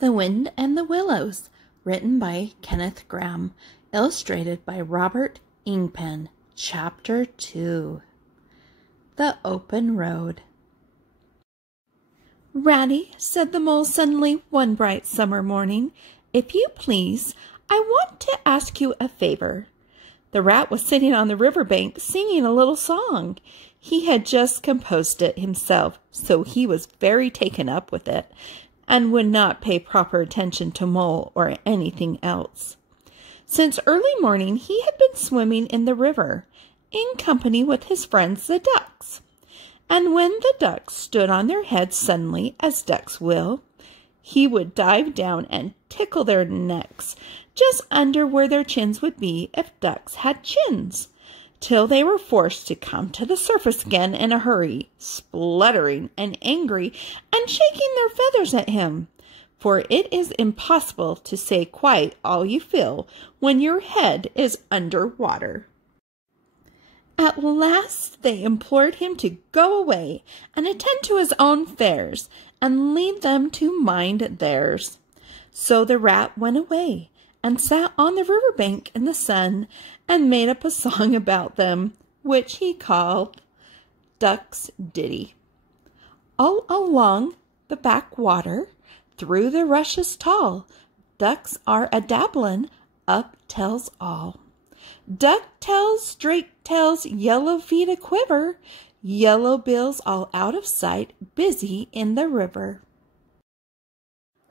The Wind and the Willows, written by Kenneth Grahame, illustrated by Robert Ingpen. Chapter 2. The Open Road. "Ratty," said the mole suddenly one bright summer morning, "if you please, I want to ask you a favor." The rat was sitting on the river bank singing a little song. He had just composed it himself, so he was very taken up with it, and would not pay proper attention to Mole or anything else. Since early morning he had been swimming in the river, in company with his friends the ducks. And when the ducks stood on their heads suddenly, as ducks will, he would dive down and tickle their necks, just under where their chins would be if ducks had chins, till they were forced to come to the surface again in a hurry, spluttering and angry and shaking their feathers at him, for it is impossible to say quite all you feel when your head is under water. At last they implored him to go away and attend to his own affairs, and leave them to mind theirs. So the rat went away, and sat on the river bank in the sun, and made up a song about them, which he called Duck's Ditty. All along the backwater, through the rushes tall, ducks are a-dabbling, up tells all. Duck tails, drake tails, yellow feet a-quiver, yellow bills all out of sight, busy in the river.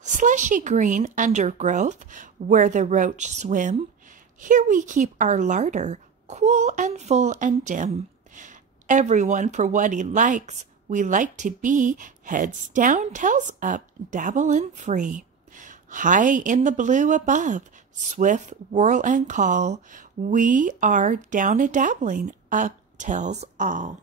Slushy green undergrowth, where the roach swim, here we keep our larder, cool and full and dim. Everyone for what he likes, we like to be, heads down, tails up, dabbling free. High in the blue above, swift whirl and call, we are down a-dabbling, up tells all.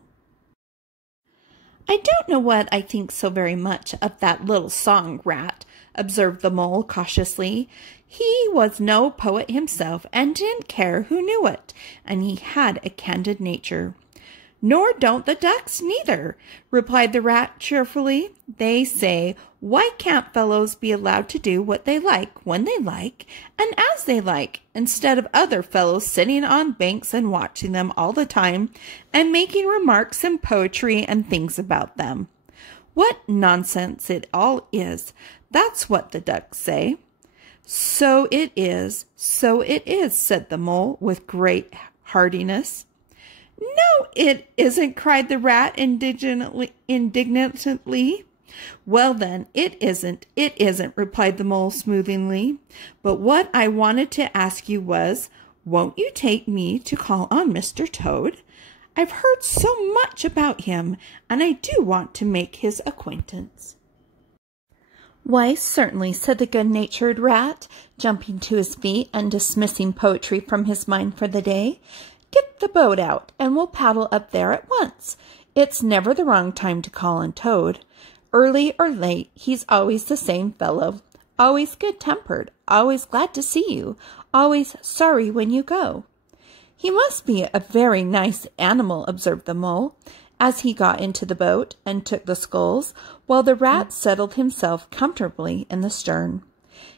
"I don't know what I think so very much of that little song, Rat," observed the mole cautiously. He was no poet himself, and didn't care who knew it, and he had a candid nature. "Nor don't the ducks, neither," replied the rat cheerfully. "They say, why can't fellows be allowed to do what they like, when they like, and as they like, instead of other fellows sitting on banks and watching them all the time, and making remarks and poetry and things about them? What nonsense it all is, that's what the ducks say." So it is, said the mole with great heartiness. "No, it isn't," cried the rat indignantly. "Well then, it isn't, replied the mole smoothly. "But what I wanted to ask you was, won't you take me to call on Mr. Toad? I've heard so much about him, and I do want to make his acquaintance." "Why, certainly," said the good-natured rat, jumping to his feet and dismissing poetry from his mind for the day. "Get the boat out, and we'll paddle up there at once. It's never the wrong time to call on Toad. Early or late, he's always the same fellow, always good-tempered, always glad to see you, always sorry when you go." "He must be a very nice animal," observed the mole, as he got into the boat and took the sculls, while the rat settled himself comfortably in the stern.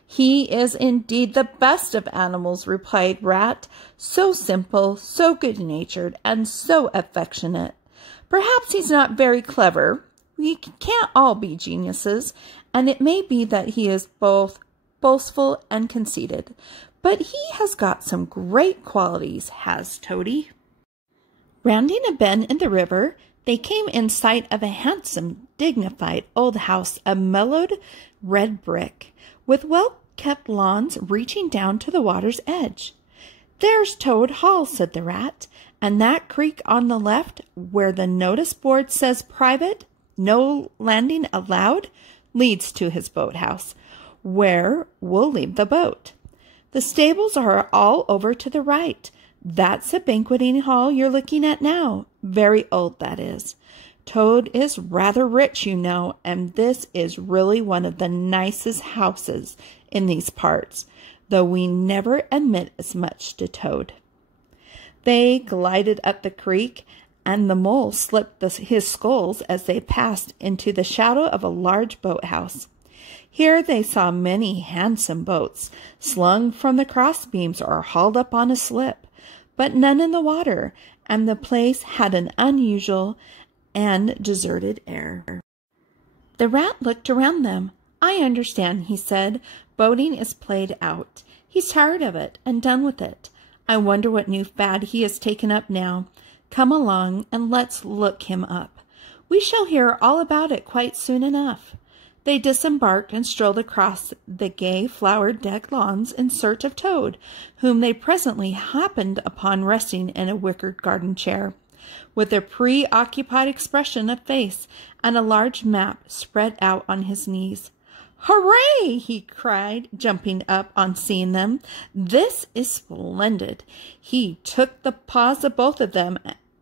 "He is indeed the best of animals," replied Rat, "so simple, so good-natured, and so affectionate. Perhaps he's not very clever. We can't all be geniuses, and it may be that he is both boastful and conceited, but he has got some great qualities, has Toady." Rounding a bend in the river, they came in sight of a handsome, dignified old house of mellowed red brick, with well-kept lawns reaching down to the water's edge. "There's Toad Hall," said the rat, "and that creek on the left, where the notice board says private, no landing allowed, leads to his boathouse, where we'll leave the boat. The stables are all over to the right. That's a banqueting hall you're looking at now, very old, that is. Toad is rather rich, you know, and this is really one of the nicest houses in these parts, though we never admit as much to Toad." They glided up the creek, and the mole slipped his sculls as they passed into the shadow of a large boathouse. Here they saw many handsome boats, slung from the crossbeams or hauled up on a slip, but none in the water, and the place had an unusual and deserted air. The rat looked around them. "I understand," he said. "Boating is played out. He's tired of it and done with it. I wonder what new fad he has taken up now. Come along and let's look him up. We shall hear all about it quite soon enough." They disembarked and strolled across the gay flower-decked lawns in search of Toad, whom they presently happened upon resting in a wicker garden chair, with a preoccupied expression of face and a large map spread out on his knees. "Hooray!" he cried, jumping up on seeing them. "This is splendid." He took the paws of both of them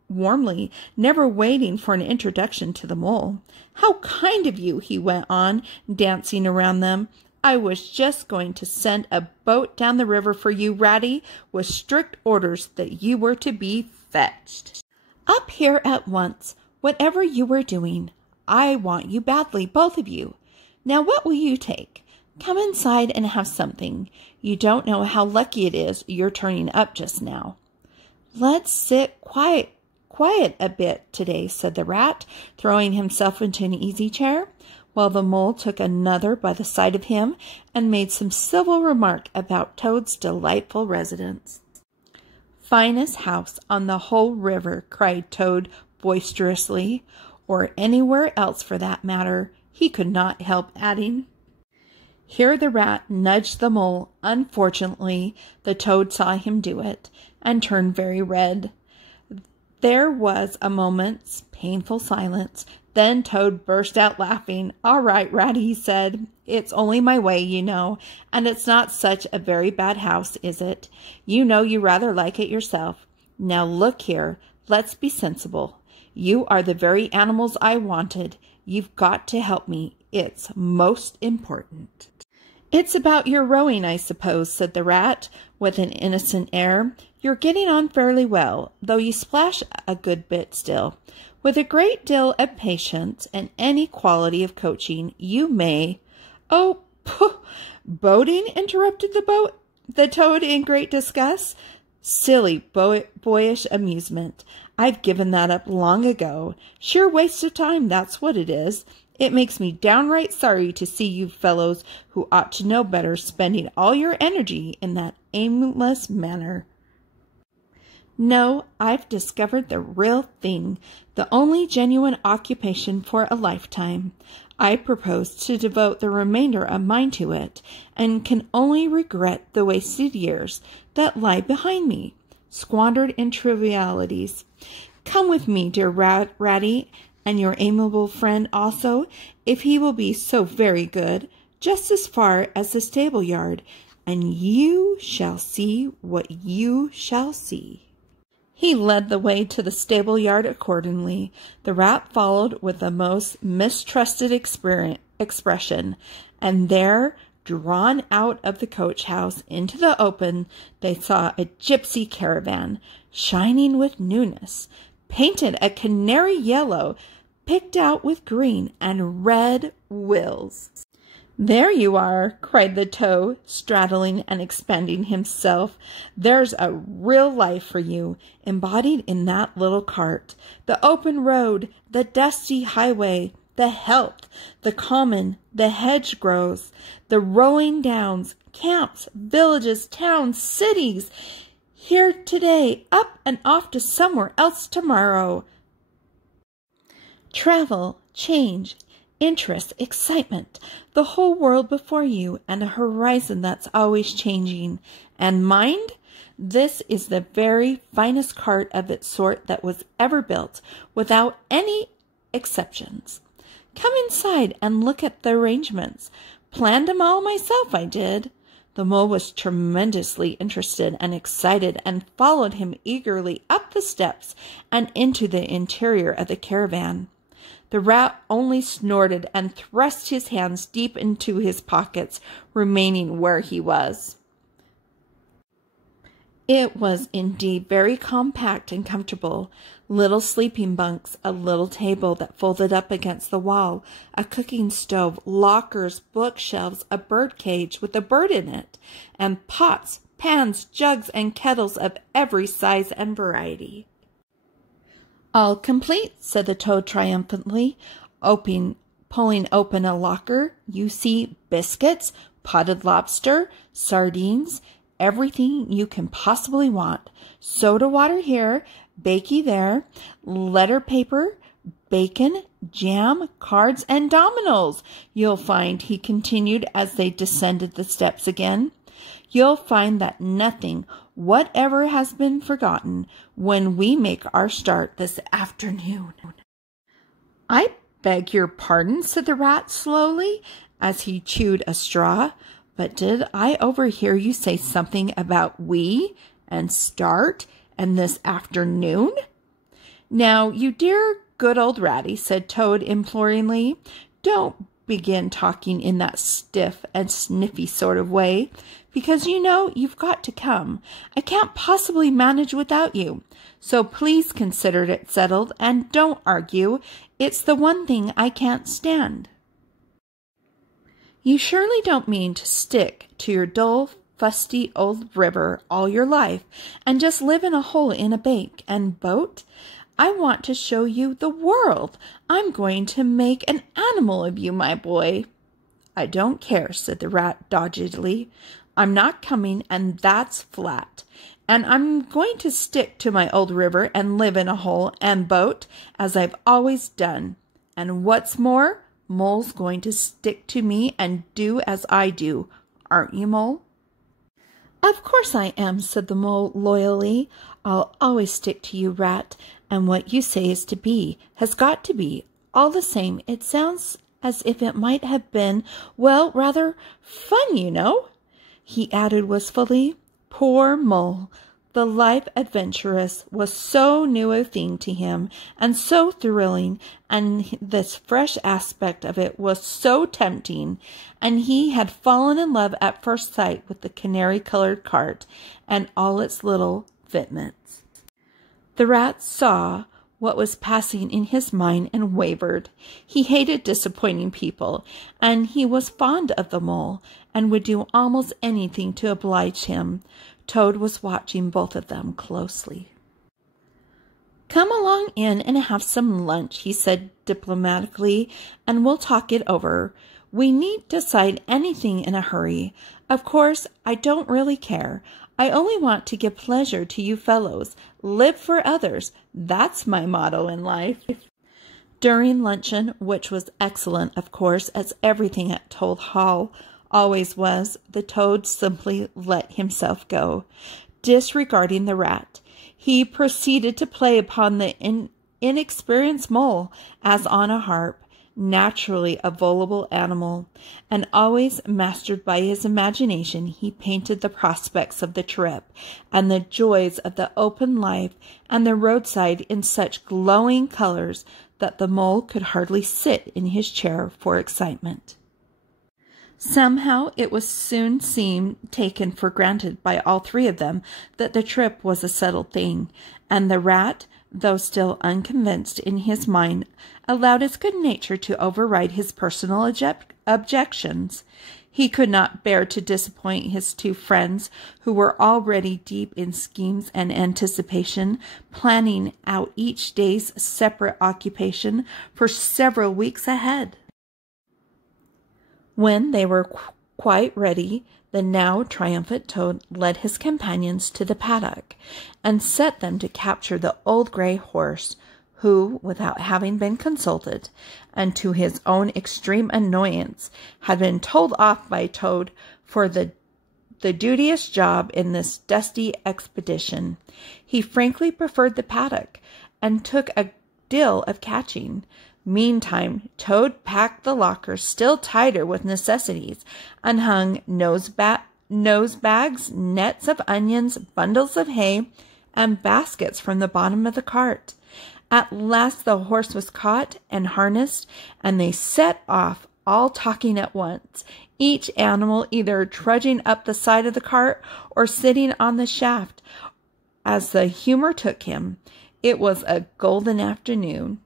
warmly, never waiting for an introduction to the mole. "How kind of you," he went on, dancing around them. "I was just going to send a boat down the river for you, Ratty, with strict orders that you were to be fetched up here at once, whatever you were doing. I want you badly, both of you. Now what will you take? Come inside and have something. You don't know how lucky it is you're turning up just now." "Let's sit quiet a bit today," said the rat, throwing himself into an easy chair, while the mole took another by the side of him and made some civil remark about Toad's delightful residence. "Finest house on the whole river," cried Toad boisterously, "or anywhere else for that matter," he could not help adding. Here the rat nudged the mole. Unfortunately, the Toad saw him do it, and turned very red. There was a moment's painful silence. Then Toad burst out laughing. "All right, Ratty," he said. "It's only my way, you know, and it's not such a very bad house, is it? You know you rather like it yourself. Now look here, let's be sensible. You are the very animals I wanted. You've got to help me. It's most important." "It's about your rowing, I suppose," said the rat, with an innocent air. "You're getting on fairly well, though you splash a good bit still. With a great deal of patience and any quality of coaching, you may—" "Oh, pooh! Boating?" interrupted the Toad in great disgust. "Silly, boyish amusement. I've given that up long ago. Sheer waste of time, that's what it is. It makes me downright sorry to see you fellows who ought to know better spending all your energy in that aimless manner. No, I've discovered the real thing, the only genuine occupation for a lifetime. I propose to devote the remainder of mine to it, and can only regret the wasted years that lie behind me, squandered in trivialities. Come with me, dear Ratty, and your amiable friend also, if he will be so very good, just as far as the stable yard, and you shall see what you shall see." He led the way to the stable yard accordingly. The rat followed with the most mistrusted expression, and there, drawn out of the coach house into the open, they saw a gypsy caravan, shining with newness, painted a canary yellow, picked out with green and red wheels. "There you are," cried the Toad, straddling and expanding himself. "There's a real life for you, embodied in that little cart. The open road, the dusty highway, the heath, the common, the hedgerows, the rolling downs, camps, villages, towns, cities. Here today, up and off to somewhere else tomorrow. Travel, change, interest, excitement, the whole world before you, and a horizon that's always changing. And mind, this is the very finest cart of its sort that was ever built, without any exceptions. Come inside and look at the arrangements. Planned 'em all myself, I did." The mole was tremendously interested and excited, and followed him eagerly up the steps and into the interior of the caravan. The rat only snorted and thrust his hands deep into his pockets, remaining where he was. It was indeed very compact and comfortable. Little sleeping bunks, a little table that folded up against the wall, a cooking stove, lockers, bookshelves, a bird cage with a bird in it, and pots, pans, jugs, and kettles of every size and variety. "All complete," said the toad triumphantly, pulling open a locker. "You see biscuits, potted lobster, sardines, everything you can possibly want. Soda water here, bakey there, letter paper, bacon, jam, cards, and dominoes. You'll find," he continued as they descended the steps again, "you'll find that nothing whatever has been forgotten when we make our start this afternoon." "I beg your pardon," said the rat slowly, as he chewed a straw, "but did I overhear you say something about we and start and this afternoon?" "Now, you dear good old ratty," said Toad imploringly, "don't begin talking in that stiff and sniffy sort of way, because you know you've got to come. I can't possibly manage without you. So please consider it settled and don't argue. It's the one thing I can't stand." "You surely don't mean to stick to your dull, fusty old river all your life and just live in a hole in a bank and boat? I want to show you the world. I'm going to make an animal of you, my boy." "I don't care," said the rat doggedly. "I'm not coming, and that's flat. And I'm going to stick to my old river and live in a hole and boat, as I've always done. And what's more, Mole's going to stick to me and do as I do. Aren't you, Mole?" "Of course I am," said the Mole loyally. "I'll always stick to you, Rat, and what you say is to be, has got to be. All the same, it sounds as if it might have been, well, rather fun, you know," he added wistfully. Poor Mole! The life adventurous was so new a thing to him, and so thrilling, and this fresh aspect of it was so tempting, and he had fallen in love at first sight with the canary-colored cart and all its little fitments. The rat saw what was passing in his mind and wavered. He hated disappointing people, and he was fond of the Mole, and would do almost anything to oblige him. Toad was watching both of them closely. "Come along in and have some lunch," he said diplomatically, "and we'll talk it over. We needn't decide anything in a hurry. Of course, I don't really care. I only want to give pleasure to you fellows. Live for others. That's my motto in life." During luncheon, which was excellent, of course, as everything at Toad Hall always was, the Toad simply let himself go. Disregarding the rat, he proceeded to play upon the inexperienced Mole as on a harp, naturally a voluble animal, and always mastered by his imagination. He painted the prospects of the trip and the joys of the open life and the roadside in such glowing colors that the Mole could hardly sit in his chair for excitement. Somehow it was soon seemed taken for granted by all three of them that the trip was a settled thing, and the rat, though still unconvinced in his mind, allowed his good nature to override his personal objections. He could not bear to disappoint his two friends, who were already deep in schemes and anticipation, planning out each day's separate occupation for several weeks ahead. When they were quite ready, the now triumphant Toad led his companions to the paddock and set them to capture the old gray horse, who, without having been consulted, and to his own extreme annoyance, had been told off by Toad for the duteous job in this dusty expedition. He frankly preferred the paddock, and took a deal of catching. Meantime, Toad packed the locker still tighter with necessities, and hung nose bags, nets of onions, bundles of hay, and baskets from the bottom of the cart. At last the horse was caught and harnessed, and they set off, all talking at once, each animal either trudging up the side of the cart or sitting on the shaft as the humor took him. It was a golden afternoon.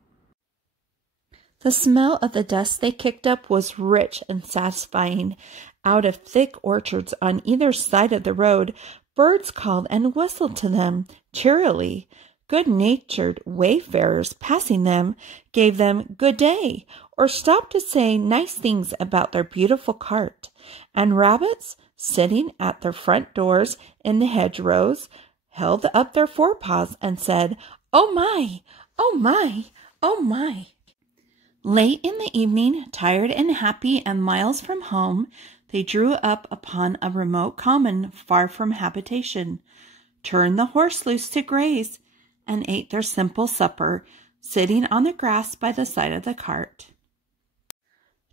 The smell of the dust they kicked up was rich and satisfying. Out of thick orchards on either side of the road, birds called and whistled to them cheerily. Good-natured wayfarers passing them gave them good day, or stopped to say nice things about their beautiful cart. And rabbits, sitting at their front doors in the hedgerows, held up their forepaws and said, "Oh my! Oh my! Oh my!" Late in the evening, tired and happy and miles from home, they drew up upon a remote common far from habitation, turned the horse loose to graze, and ate their simple supper, sitting on the grass by the side of the cart.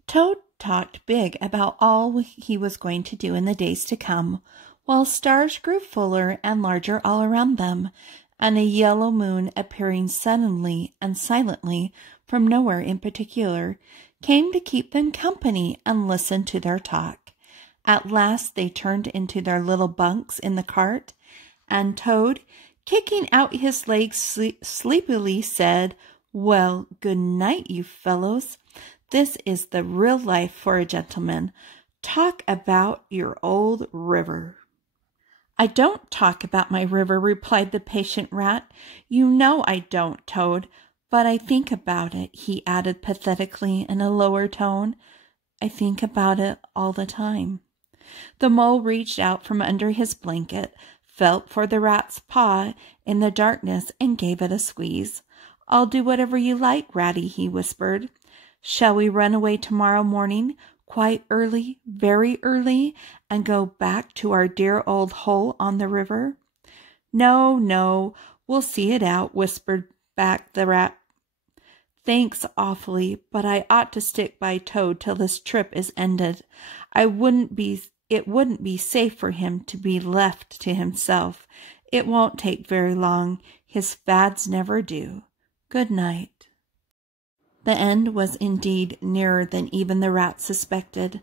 Toad talked big about all he was going to do in the days to come, while stars grew fuller and larger all around them, and a yellow moon appearing suddenly and silently from nowhere in particular, came to keep them company and listen to their talk. At last they turned into their little bunks in the cart, and Toad, kicking out his legs sleepily, said, "Well, good night, you fellows. This is the real life for a gentleman. Talk about your old river." "I don't talk about my river," replied the patient rat. "You know I don't, Toad. But I think about it," he added pathetically in a lower tone. "I think about it all the time." The mole reached out from under his blanket, felt for the rat's paw in the darkness, and gave it a squeeze. "I'll do whatever you like, Ratty," he whispered. "Shall we run away tomorrow morning, quite early, very early, and go back to our dear old hole on the river?" "No, no, we'll see it out," whispered back the rat. "Thanks awfully, but I ought to stick by Toad till this trip is ended. It wouldn't be safe for him to be left to himself. It won't take very long. His fads never do. Good night." The end was indeed nearer than even the rat suspected.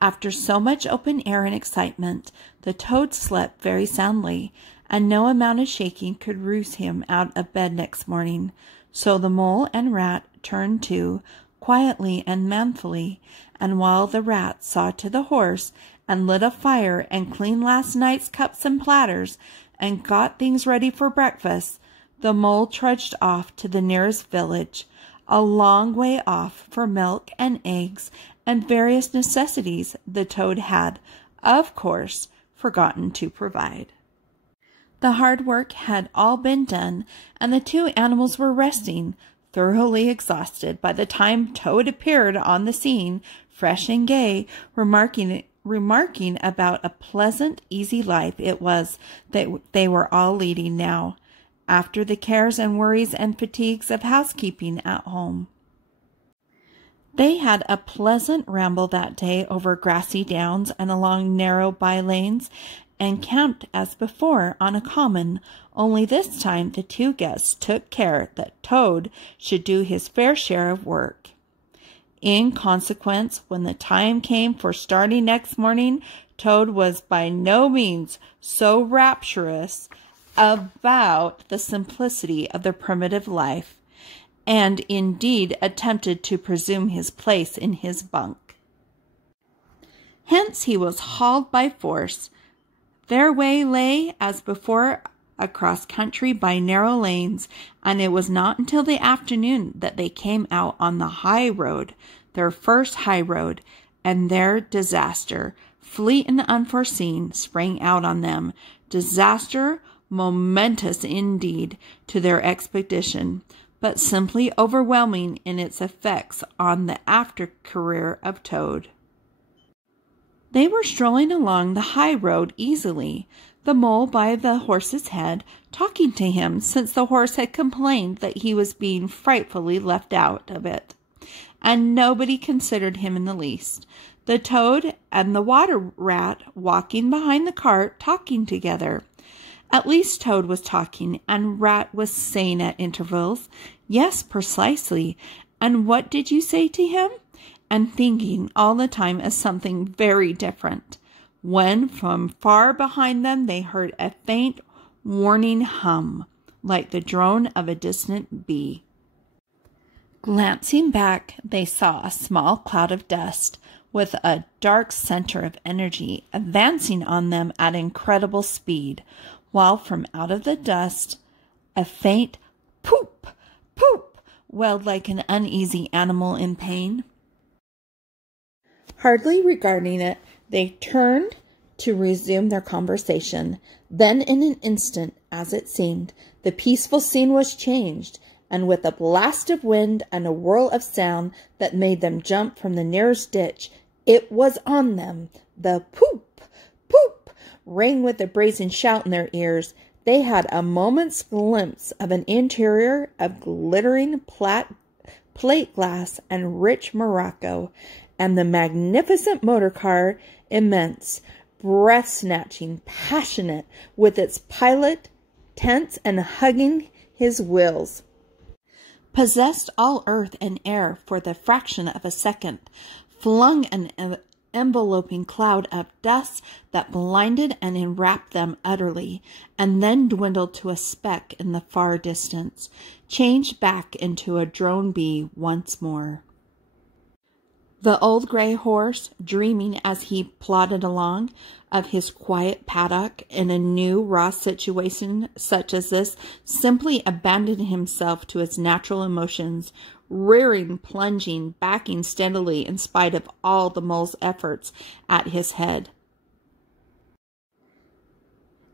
After so much open air and excitement, the Toad slept very soundly, and no amount of shaking could rouse him out of bed next morning. So the mole and rat turned to, quietly and manfully, and while the rat saw to the horse, and lit a fire, and cleaned last night's cups and platters, and got things ready for breakfast, the mole trudged off to the nearest village, a long way off, for milk and eggs and various necessities the Toad had, of course, forgotten to provide. The hard work had all been done, and the two animals were resting, thoroughly exhausted, by the time Toad appeared on the scene, fresh and gay, remarking about a pleasant, easy life it was that they were all leading now, after the cares and worries and fatigues of housekeeping at home. They had a pleasant ramble that day over grassy downs and along narrow by-lanes, and camped as before on a common, only this time the two guests took care that Toad should do his fair share of work. In consequence, when the time came for starting next morning, Toad was by no means so rapturous about the simplicity of the primitive life, and indeed attempted to presume his place in his bunk. Hence he was hauled by force. Their way lay, as before, across country by narrow lanes, and it was not until the afternoon that they came out on the high road, their first high road, and their disaster, fleet and unforeseen, sprang out on them. Disaster momentous indeed to their expedition, but simply overwhelming in its effects on the after career of Toad. They were strolling along the high road easily, the mole by the horse's head, talking to him, since the horse had complained that he was being frightfully left out of it, and nobody considered him in the least. The Toad and the water rat walking behind the cart, talking together. At least Toad was talking, and Rat was saying at intervals, "Yes, precisely. And what did you say to him?" and thinking all the time of something very different, when from far behind them they heard a faint, warning hum, like the drone of a distant bee. Glancing back, they saw a small cloud of dust with a dark center of energy advancing on them at incredible speed, while from out of the dust a faint poop, poop, wailed like an uneasy animal in pain. Hardly regarding it, they turned to resume their conversation. Then in an instant, as it seemed, the peaceful scene was changed, and with a blast of wind and a whirl of sound that made them jump from the nearest ditch, it was on them. The poop, poop, rang with a brazen shout in their ears. They had a moment's glimpse of an interior of glittering plate glass and rich morocco, and the magnificent motor car, immense, breath-snatching, passionate, with its pilot tense and hugging his wheels, possessed all earth and air for the fraction of a second, flung an enveloping cloud of dust that blinded and enwrapped them utterly, and then dwindled to a speck in the far distance, changed back into a drone bee once more. The old gray horse, dreaming as he plodded along of his quiet paddock in a new raw situation such as this, simply abandoned himself to his natural emotions, rearing, plunging, backing steadily in spite of all the mole's efforts at his head,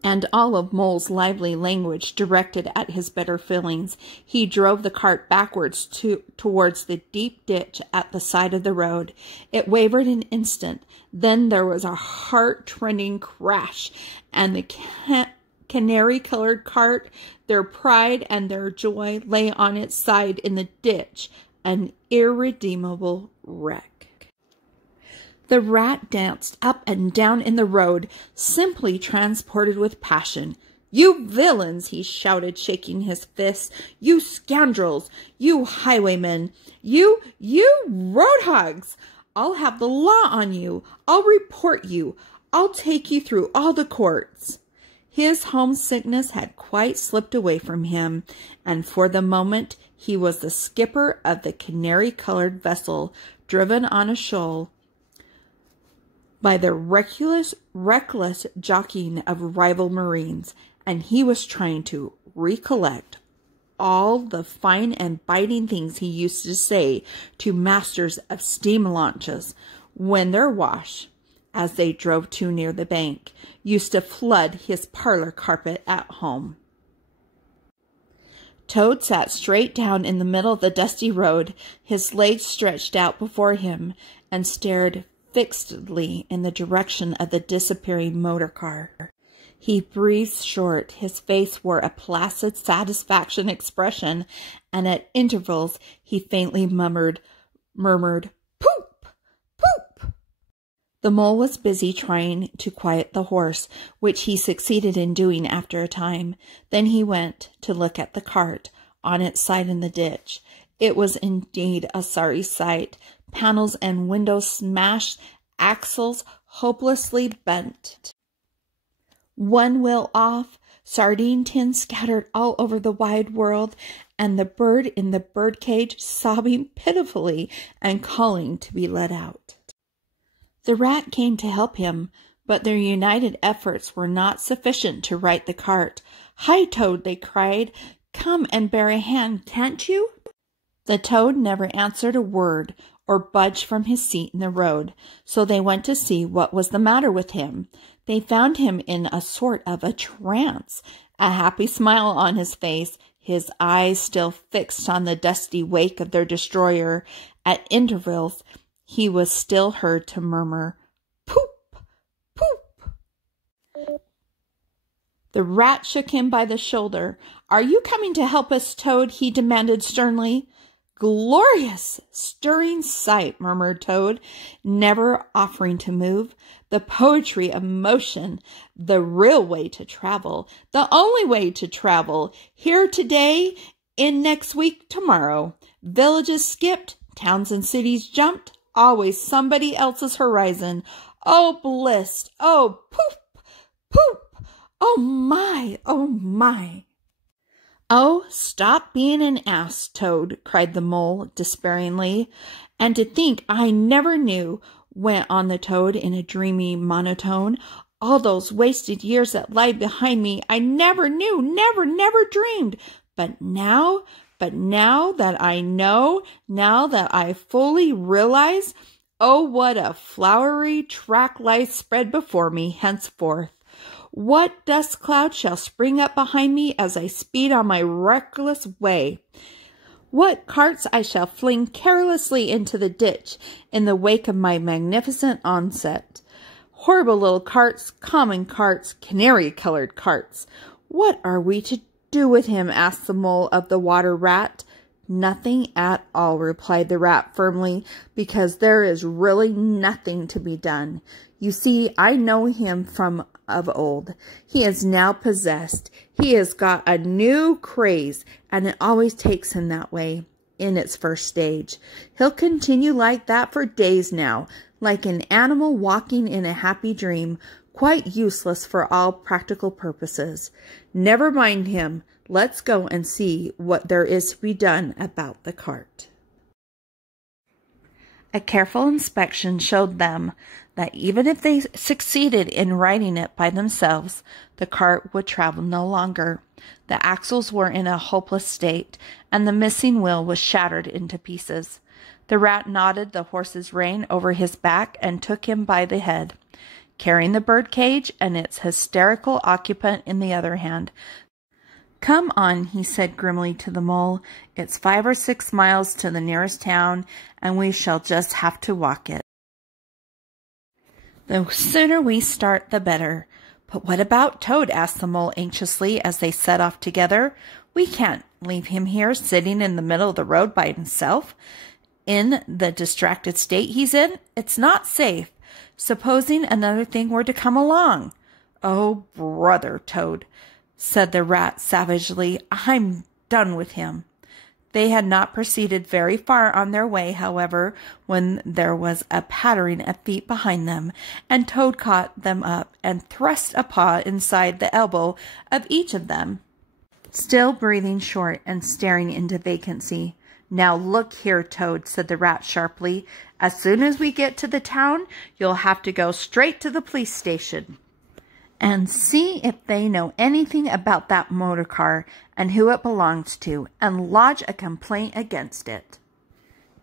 and all of Mole's lively language directed at his better feelings. He drove the cart backwards towards the deep ditch at the side of the road. It wavered an instant. Then there was a heart-rending crash, and the canary-colored cart, their pride and their joy, lay on its side in the ditch, an irredeemable wreck. The rat danced up and down in the road, simply transported with passion. "You villains!" he shouted, shaking his fists. "You scoundrels! You highwaymen! You roadhogs! I'll have the law on you! I'll report you! I'll take you through all the courts!" His homesickness had quite slipped away from him, and for the moment he was the skipper of the canary-colored vessel, driven on a shoal by the reckless jockeying of rival marines, and he was trying to recollect all the fine and biting things he used to say to masters of steam launches when their wash, as they drove too near the bank, used to flood his parlor carpet at home. Toad sat straight down in the middle of the dusty road, his legs stretched out before him, and stared fixedly in the direction of the disappearing motor car. He breathed short. His face wore a placid satisfaction expression, and at intervals he faintly murmured, "Poop! Poop!" The mole was busy trying to quiet the horse, which he succeeded in doing after a time. Then he went to look at the cart on its side in the ditch. It was indeed a sorry sight. Panels and windows smashed, axles hopelessly bent, one wheel off, sardine tins scattered all over the wide world, and the bird in the birdcage sobbing pitifully and calling to be let out. The rat came to help him, but their united efforts were not sufficient to right the cart. "Hi, Toad," they cried. "Come and bear a hand, can't you?" The toad never answered a word or budged from his seat in the road, so they went to see what was the matter with him. They found him in a sort of a trance, a happy smile on his face, his eyes still fixed on the dusty wake of their destroyer. At intervals, he was still heard to murmur, "Poop! Poop!" The rat shook him by the shoulder. "Are you coming to help us, Toad?" he demanded sternly. "Glorious, stirring sight," murmured Toad, never offering to move. "The poetry of motion, the real way to travel, the only way to travel. Here today, in next week tomorrow. Villages skipped, towns and cities jumped, always somebody else's horizon. Oh, bliss! Oh, poop! Poop! Oh, my! Oh, my! Oh, stop being an ass, Toad, cried the Mole despairingly. And to think I never knew, went on the Toad in a dreamy monotone. All those wasted years that lie behind me, I never knew, never dreamed. But now that I know, now that I fully realize, oh, what a flowery track lies spread before me henceforth. What dust cloud shall spring up behind me as I speed on my reckless way? What carts I shall fling carelessly into the ditch in the wake of my magnificent onset? Horrible little carts, common carts, canary-colored carts. What are we to do with him? Asked the Mole of the Water Rat. Nothing at all, replied the Rat firmly, because there is really nothing to be done. You see, I know him from of old. He is now possessed. He has got a new craze, and it always takes him that way in its first stage. He'll continue like that for days now, like an animal walking in a happy dream, quite useless for all practical purposes. Never mind him. Let's go and see what there is to be done about the cart. A careful inspection showed them that even if they succeeded in riding it by themselves, the cart would travel no longer. The axles were in a hopeless state, and the missing wheel was shattered into pieces. The Rat knotted the horse's rein over his back and took him by the head, carrying the bird cage and its hysterical occupant in the other hand. "Come on," he said grimly to the Mole. "It's 5 or 6 miles to the nearest town, and we shall just have to walk it. The sooner we start, the better." "But what about Toad?" asked the Mole anxiously as they set off together. "We can't leave him here sitting in the middle of the road by himself, in the distracted state he's in. It's not safe. Supposing another thing were to come along." "Oh, brother Toad," said the Rat savagely, "I'm done with him." They had not proceeded very far on their way, however, when there was a pattering of feet behind them, and Toad caught them up and thrust a paw inside the elbow of each of them, still breathing short and staring into vacancy. "Now look here, Toad," said the Rat sharply. "As soon as we get to the town, you'll have to go straight to the police station and see if they know anything about that motor car and who it belongs to, and lodge a complaint against it.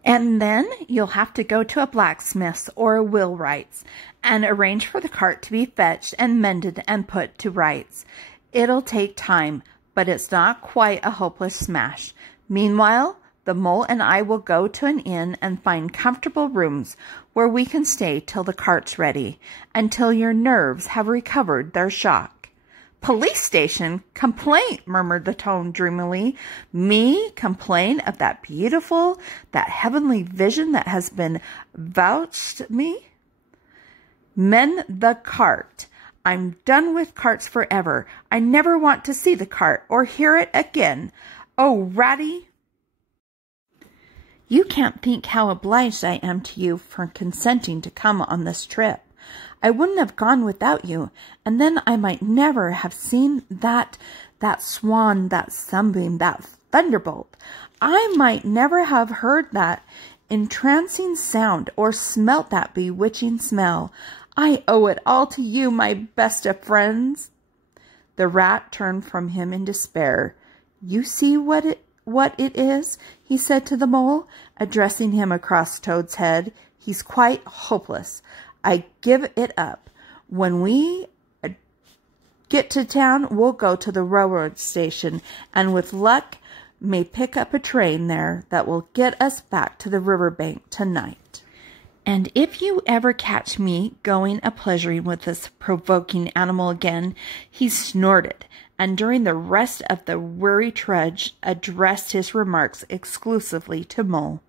And then you'll have to go to a blacksmith's or a wheelwright's and arrange for the cart to be fetched and mended and put to rights. It'll take time, but it's not quite a hopeless smash. Meanwhile, the Mole and I will go to an inn and find comfortable rooms where we can stay till the cart's ready, until your nerves have recovered their shock." "Police station? Complaint?" murmured the Toad dreamily. "Me complain of that beautiful, that heavenly vision that has been vouched me? Mend the cart. I'm done with carts forever. I never want to see the cart or hear it again. Oh, Ratty, you can't think how obliged I am to you for consenting to come on this trip. I wouldn't have gone without you, and then I might never have seen that swan, that sunbeam, that thunderbolt. I might never have heard that entrancing sound or smelt that bewitching smell. I owe it all to you, my best of friends." The Rat turned from him in despair. "You see what it is," he said to the Mole, addressing him across Toad's head. "He's quite hopeless. I give it up. When we get to town, we'll go to the railroad station, and with luck may pick up a train there that will get us back to the river bank tonight. And if you ever catch me going a-pleasuring with this provoking animal again," he snorted, and during the rest of the weary trudge addressed his remarks exclusively to Mole.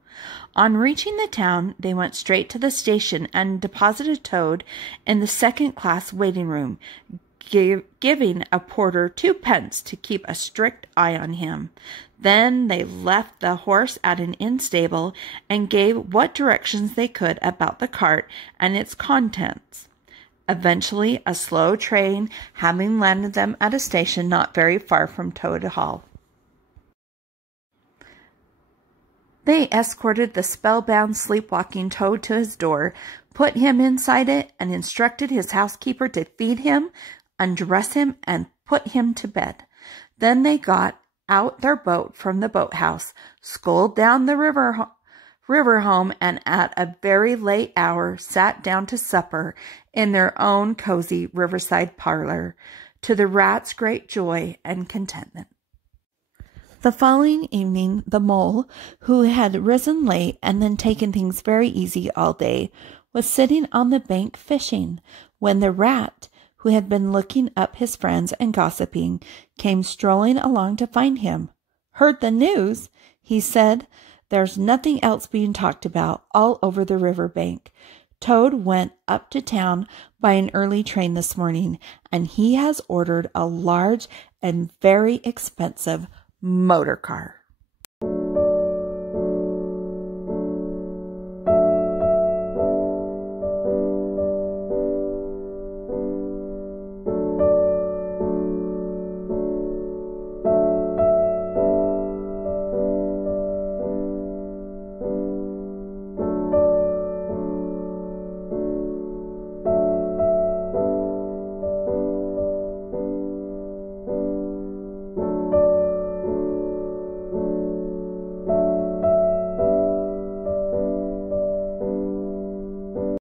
On reaching the town, they went straight to the station and deposited Toad in the second-class waiting room, giving a porter 2 pence to keep a strict eye on him. Then they left the horse at an inn stable and gave what directions they could about the cart and its contents. Eventually, a slow train having landed them at a station not very far from Toad Hall. They escorted the spellbound, sleepwalking Toad to his door, put him inside it, and instructed his housekeeper to feed him, undress him, and put him to bed. Then they got out their boat from the boathouse, sculled down the river home, and at a very late hour sat down to supper in their own cozy riverside parlor, to the rat's great joy and contentment. The following evening, the mole, who had risen late and then taken things very easy all day, was sitting on the bank fishing, when the rat, who had been looking up his friends and gossiping, came strolling along to find him. "Heard the news?" he said. "There's nothing else being talked about all over the river bank. Toad went up to town by an early train this morning, and he has ordered a large and very expensive motor car."